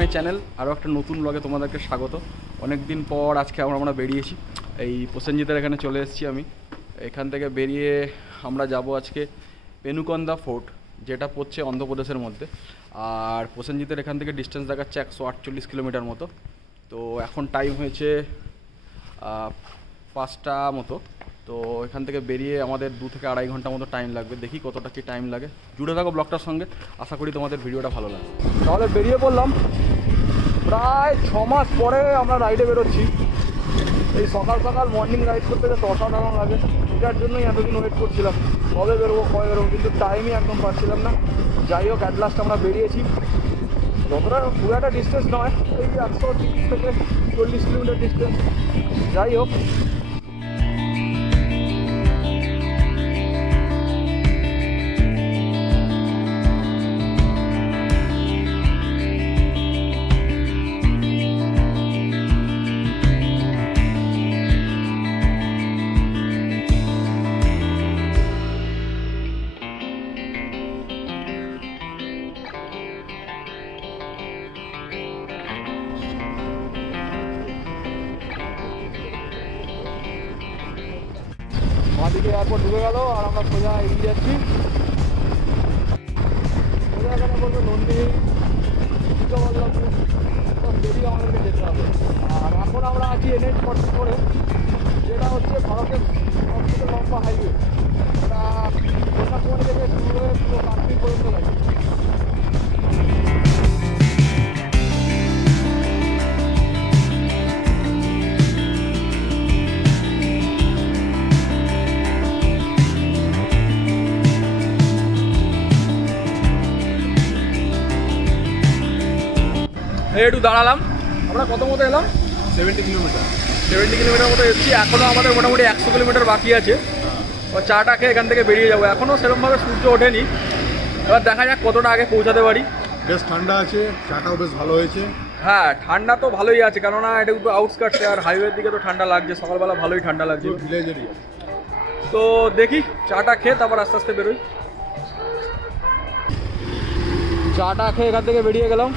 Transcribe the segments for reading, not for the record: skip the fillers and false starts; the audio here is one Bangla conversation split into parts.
My channel. আরও একটা নতুন ব্লগে তোমাদেরকে স্বাগত। অনেক দিন পর আজকে আমরা বেরিয়েছি, এই প্রসেনজিতের এখানে চলে এসেছি আমি। এখান থেকে বেরিয়ে আমরা যাব আজকে পেনুকন্দা ফোর্ট, যেটা পড়ছে অন্ধ্রপ্রদেশের মধ্যে। আর প্রসেনজিতের এখান থেকে ডিস্টেন্স দেখাচ্ছে 148 কিলোমিটার মতো। তো এখন টাইম হয়েছে 5টা মতো। তো এখান থেকে বেরিয়ে আমাদের 2 থেকে আড়াই ঘন্টা মতো টাইম লাগবে। দেখি কতটা কি টাইম লাগে, জুড়ে থাকো ব্লগটার সঙ্গে। আশা করি তোমাদের ভিডিওটা ভালো লাগে। তাহলে বেরিয়ে পড়লাম। প্রায় 6 মাস পরে আমরা রাইডে বেরোচ্ছি। এই সকাল সকাল মর্নিং রাইড করতে তো অসাধারণ লাগে। এটার জন্যই এতদিন ওয়েট করছিলাম, কবে বেরোবো, কিন্তু টাইমই একদম পাচ্ছিলাম না। যাই হোক, অ্যাট লাস্ট আমরা বেরিয়েছি। যতটা খুব একটা ডিস্টেন্স নয়, এই 130 থেকে 40 কিলোমিটার ডিস্টেন্স। যাই হোক, আমাদিকে এয়ারপোর্ট ঢুকে গেল আর আমরা সোজা এগিয়ে যাচ্ছি। সোজা এখানে বলবো নন্দিনী, চিত্তবল্লভপুর, সব বেরিয়ে আমাদেরকে যেতে হবে। আর এখন আমরা আছি NH-44, যেটা হচ্ছে ভারতের সবথেকে লম্বা হাইওয়ে। এটা কন্যাকুমারী থেকে শুরু হয়ে পুরো কাশ্মীর পর্যন্ত গেছে। একটু দাঁড়ালাম। আমরা কত মতো এলাম? 70 কিলোমিটার। 70 কিলোমিটার মতো এসেছি। এখনও আমাদের মোটামুটি 100 কিলোমিটার বাকি আছে। চাটা খেয়ে এখান থেকে বেরিয়ে যাবো। এখনও সেরকমভাবে সূর্য ওঠেনি। এবার দেখা যাক কতটা আগে পৌঁছাতে পারি। বেশ ঠান্ডা আছে, চাটাও বেশ ভালো হয়েছে। হ্যাঁ, ঠান্ডা তো ভালোই আছে, কেননা এটা একটু আউটস্কার্টসে, আর হাইওয়ের দিকে তো ঠান্ডা লাগছে। সকালবেলা ভালোই ঠান্ডা লাগছে ভিলেজেরই। তো দেখি, চাটা খেয়ে তারপর আস্তে আস্তে বেরোই। চাটা খেয়ে এখান থেকে বেরিয়ে গেলাম।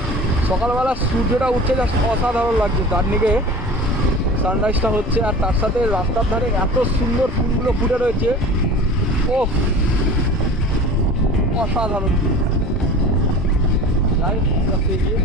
সকালবেলা সূর্যটা উঠছে, যা অসাধারণ লাগছে। চারদিকে সানরাইজটা হচ্ছে, আর তার সাথে রাস্তার ধারে এত সুন্দর ফুলগুলো ফুটে রয়েছে। ও অসাধারণ। যাই রাস্তায় গিয়ে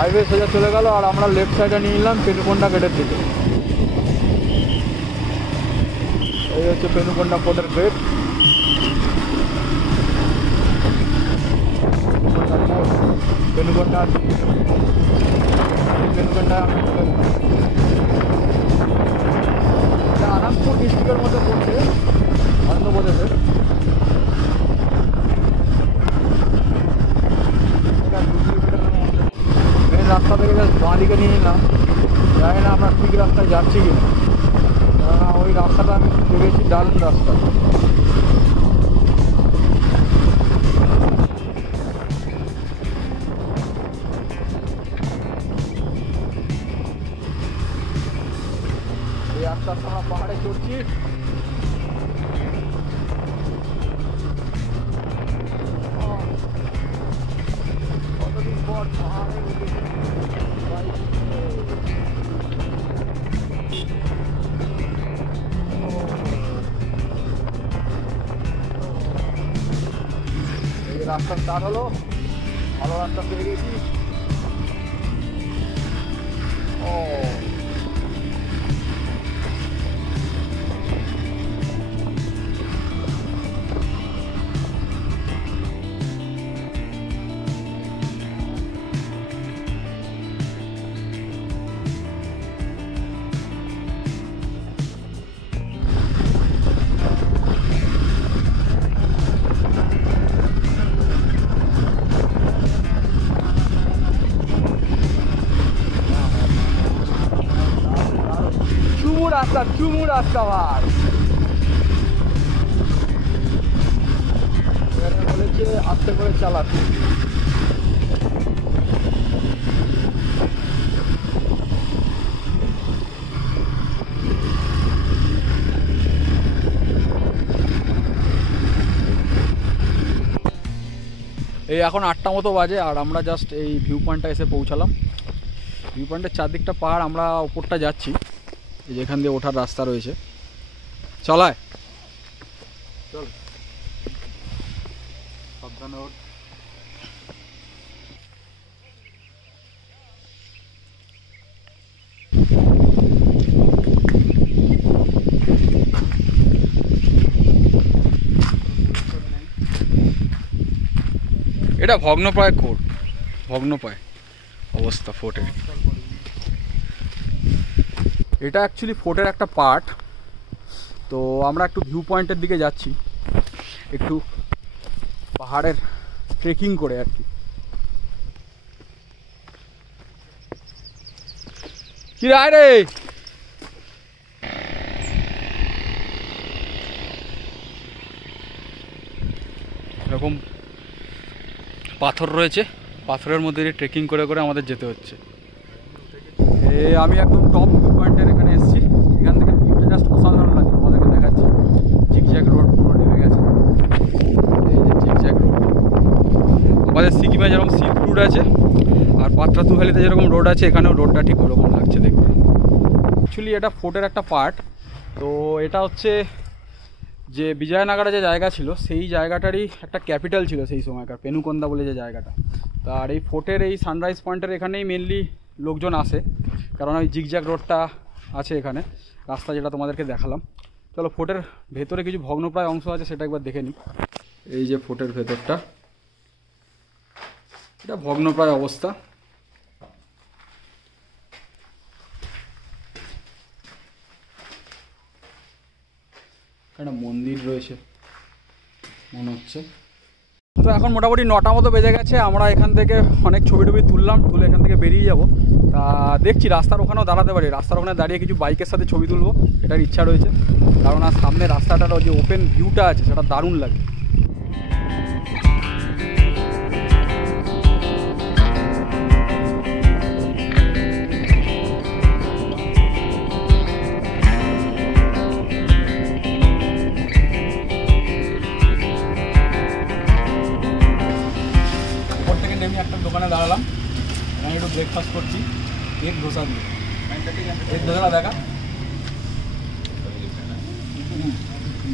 হাইওয়ে সোজা চলে গেল। আর আমরা লেফট সাইডে নিয়ে নিলাম পেনুকোন্ডা গেটের দিকে। এই হচ্ছে পেনুকোন্ডা ফোর্টের গেট। পেনুকোন্ডা আরামপুর ডিস্ট্রিক্টের মধ্যে পড়ছে, অন্ধ্রপ্রদেশে। মেন রাস্তা থেকে জাস্ট বাঁ দিকে নিয়ে নিলাম। জানি না আমরা ঠিক রাস্তায় যাচ্ছি কিনা, কেননা ওই রাস্তাটা আমি দেখেছি দারুণ রাস্তা। এই আস্তে আস্তে আমরা পাহাড়ে চড়ছি। কতদিন পর পাহাড়ে উঠেছি। রাস্তা স্টার্ট হলো, ভালো রাস্তা পেয়ে গেছি। ও চুমু রাস্তা ভাই। বলেছে আস্তে করে চালাতে। এই এখন 8টা মতো বাজে আর আমরা জাস্ট এই ভিউ পয়েন্টটা এসে পৌঁছালাম। ভিউ পয়েন্টের চারদিকটা পাহাড়, আমরা ওপরটা যাচ্ছি, এই যেখান দিয়ে ওঠার রাস্তা রয়েছে। চলায় চল, সাবধানে ওঠ। এটা ভগ্নপ্রায় কোট, ভগ্নপ্রায় অবস্থা ফোর্টের। এটা অ্যাকচুয়ালি ফোর্টের একটা পার্ট। তো আমরা একটু ভিউ পয়েন্টের দিকে যাচ্ছি, একটু পাহাড়ের ট্রেকিং করে আর কি। কি রায় রে, এরকম পাথর রয়েছে, পাথরের মধ্যে দিয়ে ট্রেকিং করে করে আমাদের যেতে হচ্ছে। আমি একদম টপ ভিউ পয়েন্টের এখানে এসেছি। এখান থেকে ভিউটা জাস্ট অসাধারণ লাগে, আমাদেরকে দেখাচ্ছি। জিগজ্যাগ রোড পুরো নেমে গেছে, এই যে জিগজ্যাগ রোড। আমাদের সিকিমে যেরকম সিল্ক রুট আছে আর পাত্রাতু ভ্যালিতে যেরকম রোড আছে, এখানেও রোডটা ঠিক ওরকম লাগছে দেখতে। অ্যাকচুয়ালি এটা ফোর্টের একটা পার্ট। তো এটা হচ্ছে যে বিজয়নগরে যে জায়গা ছিল, সেই জায়গাটারই একটা ক্যাপিটাল ছিল সেই সময়কার, পেনুকন্দা বলে যে জায়গাটা। আর এই ফোর্টের এই সানরাইজ পয়েন্টের এখানেই মেনলি লোকজন আসে, কারণ ওই জিগজ্যাগ রোডটা আছে এখানে, রাস্তা যেটা তোমাদেরকে দেখালাম। চলো ফোর্টের ভেতরে কিছু ভগ্নপ্রায় অংশ আছে, সেটা একবার দেখে নিই। এই যে ফোর্টের ভেতরটা, এটা ভগ্নপ্রায় অবস্থা। একটা মন্দির রয়েছে মনে হচ্ছে। তো এখন মোটামুটি 9টা মতো বেজে গেছে। আমরা এখান থেকে অনেক ছবি টবি তুলে এখান থেকে বেরিয়ে যাব। তা দেখছি রাস্তার ওখানেও দাঁড়াতে পারি, রাস্তার ওখানে দাঁড়িয়ে কিছু বাইকের সাথে ছবি তুলবো, এটার ইচ্ছা রয়েছে। কারণ আর সামনে রাস্তাটার যে ওপেন ভিউটা আছে সেটা দারুণ লাগে। একটা দোকানে দাঁড়ালাম, আমি একটু ব্রেকফাস্ট করছি এগ ধোসা দিয়ে। এগ ধোসাটা দেখা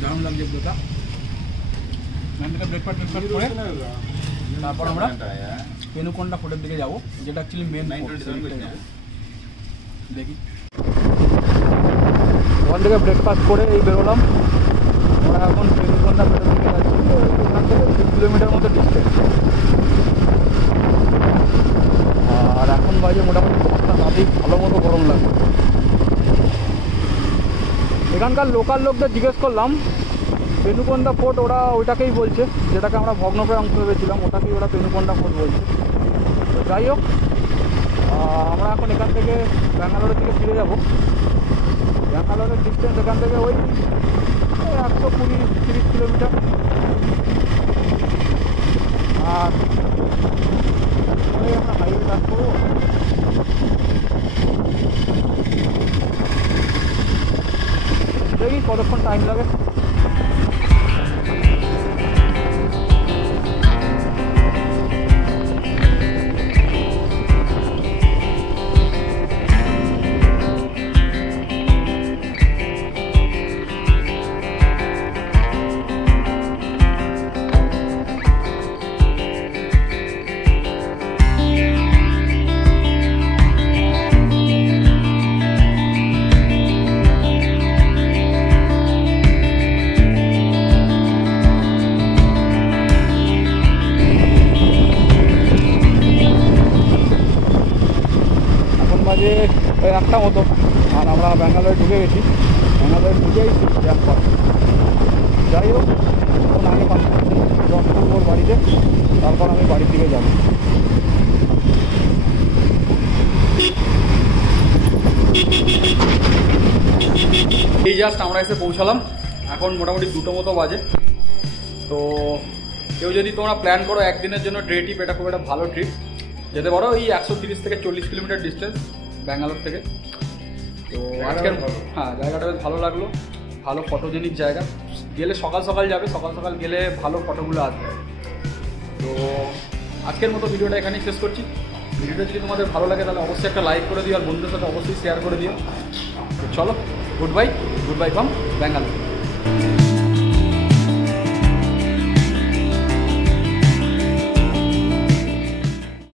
দারুণ লাগছে ধোসা। এখান থেকে ব্রেকফাস্ট করে তারপর আমরা পেনুকোন্ডা ফোর্টের দিকে যাবো, যেটা অ্যাকচুয়ালি মেন। দেখি ওখান থেকে ব্রেকফাস্ট করে এই বেরোলাম। আমরা এখন পেনুকোন্ডা ফোর্টের দিকে যাচ্ছি, ওখান থেকে 3 কিলোমিটার মতো ডিস্টেন্স। আর এখন বাজে মোটামুটি 10টা, রাতেই ভালো মতো গরম লাগে। এখানকার লোকাল লোকদের জিজ্ঞেস করলাম, পেনুকোন্ডা ফোর্ট ওরা ওইটাকেই বলছে, যেটাকে আমরা ভগ্নপ্রায় অংশ ভেবেছিলাম, ওটাকেই ওরা পেনুকোন্ডা ফোর্ট বলছে। তো যাই হোক, আমরা এখন এখান থেকে ব্যাঙ্গালোরের দিকে ফিরে যাব। ব্যাঙ্গালোরের ডিস্টেন্স এখান থেকে ওই 120-30 কিলোমিটার। আর আমরা হাইওয়ে কাজ করবো। দেখি কতক্ষণ টাইম লাগে। বাজে 1টা মতো, আর আমরা ব্যাঙ্গালোরে ঢুকে গেছি। ব্যাঙ্গালোরে ঢুকেই জ্যাম পাই। যাই হোক, এখন আগে 10 নম্বর বাড়িতে, তারপর আমি বাড়ির দিকে যাব। এই জাস্ট আমরা এসে পৌঁছালাম, এখন মোটামুটি 2টো মতো বাজে। তো কেউ যদি তোমরা প্ল্যান করো একদিনের জন্য ডে ট্রিপ, এটা খুব একটা ভালো ট্রিপ, যেতে পারো। এই 130 থেকে 40 কিলোমিটার ডিস্টেন্স ব্যাঙ্গালোর থেকে। তো আজকের হ্যাঁ জায়গাটা বেশ ভালো লাগলো, ভালো ফটোজেনিক জায়গা। গেলে সকাল সকাল যাবে, সকাল সকাল গেলে ভালো ফটোগুলো আসবে। তো আজকের মতো ভিডিওটা এখানেই শেষ করছি। ভিডিওটা যদি তোমাদের ভালো লাগে তাহলে অবশ্যই একটা লাইক করে দিও, আর বন্ধুদের সাথে অবশ্যই শেয়ার করে দিও। তো চলো, গুড বাই ফ্রম ব্যাঙ্গালোর।